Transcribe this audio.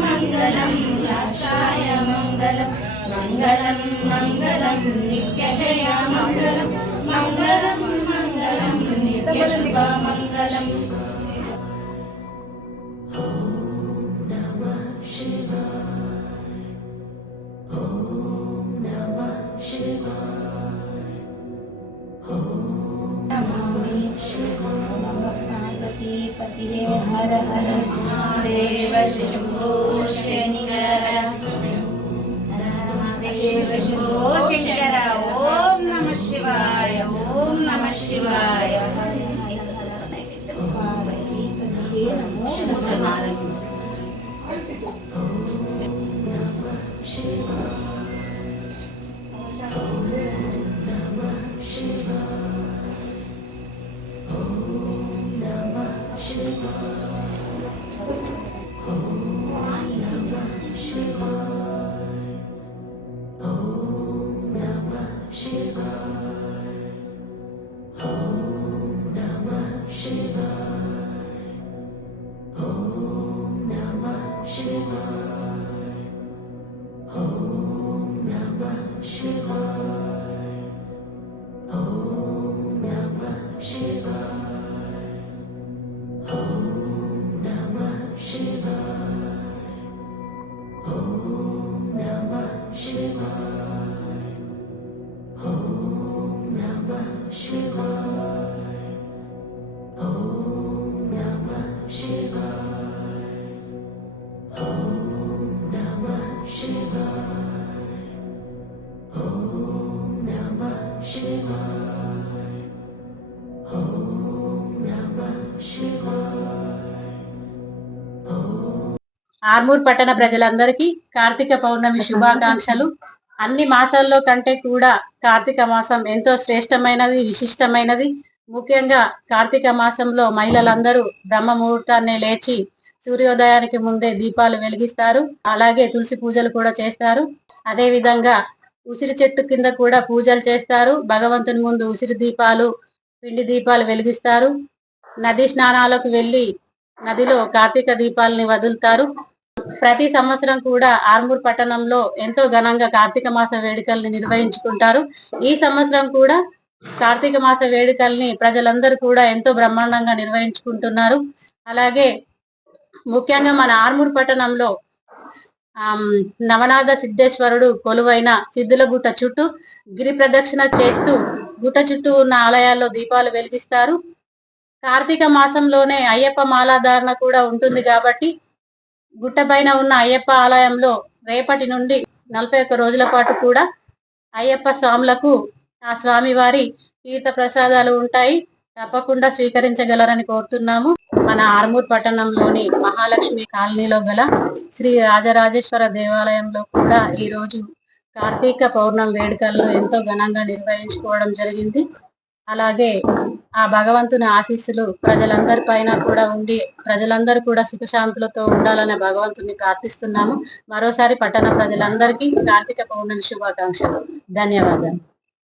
मंगलम साक्षाय मंगलम मंगलम मंगलम नित्य जय मंगलम मंगलम मंगलम नित्य शुभ मंगलम। हर हर महादेव शंभो शंकर महादेव शंभो शंकर। ओम नमः शिवाय ओम नमः शिवाय। Oh ఆర్మూర్ పట్టణ ప్రజలందరికీ కార్తీక పౌర్ణమి శుభాకాంక్షలు. అన్ని మాసాల్లో కంటే కూడా కార్తీక మాసం ఎంతో శ్రేష్టమైనది, విశిష్టమైనది. ముఖ్యంగా కార్తీక మాసంలో మహిళలందరూ బ్రహ్మ ముహూర్తాన్నే లేచి సూర్యోదయానికి ముందే దీపాలు వెలిగిస్తారు. అలాగే తులసి పూజలు కూడా చేస్తారు. అదే విధంగా ఉసిరి చెట్టు కింద కూడా పూజలు చేస్తారు. భగవంతుని ముందు ఉసిరి దీపాలు, పిండి దీపాలు వెలిగిస్తారు. నది స్నానాలకు వెళ్లి నదిలో కార్తీక దీపాలని వదులుతారు. ప్రతి సంవత్సరం కూడా ఆర్మూర్ పట్టణంలో ఎంతో ఘనంగా కార్తీక మాస వేడుకల్ని నిర్వహించుకుంటారు. ఈ సంవత్సరం కూడా కార్తీక మాస వేడుకల్ని ప్రజలందరూ కూడా ఎంతో బ్రహ్మాండంగా నిర్వహించుకుంటున్నారు. అలాగే ముఖ్యంగా మన ఆర్మూర్ పట్టణంలో నవనాథ సిద్ధేశ్వరుడు కొలువైన సిద్ధుల గుట్ట చుట్టూ గిరి ప్రదక్షిణ చేస్తూ గుట్ట చుట్టూ ఉన్న ఆలయాల్లో దీపాలు వెలిగిస్తారు. కార్తీక మాసంలోనే అయ్యప్ప మాలాధారణ కూడా ఉంటుంది కాబట్టి గుట్ట పైన ఉన్న అయ్యప్ప ఆలయంలో రేపటి నుండి 41 రోజుల పాటు కూడా అయ్యప్ప స్వాములకు ఆ స్వామి వారి తీర్థ ప్రసాదాలు ఉంటాయి. తప్పకుండా స్వీకరించగలరని కోరుతున్నాము. మన ఆర్మూర్ పట్టణంలోని మహాలక్ష్మి కాలనీలో గల శ్రీ రాజరాజేశ్వర దేవాలయంలో కూడా ఈ రోజు కార్తీక పౌర్ణమి వేడుకలను ఎంతో ఘనంగా నిర్వహించుకోవడం జరిగింది. అలాగే ఆ భగవంతుని ఆశీస్సులు ప్రజలందరి పైన కూడా ఉండి ప్రజలందరూ కూడా సుఖశాంతులతో ఉండాలనే భగవంతుని ప్రార్థిస్తున్నాము. మరోసారి పట్టణ ప్రజలందరికీ కార్తీక పౌర్ణమి శుభాకాంక్షలు. ధన్యవాదాలు.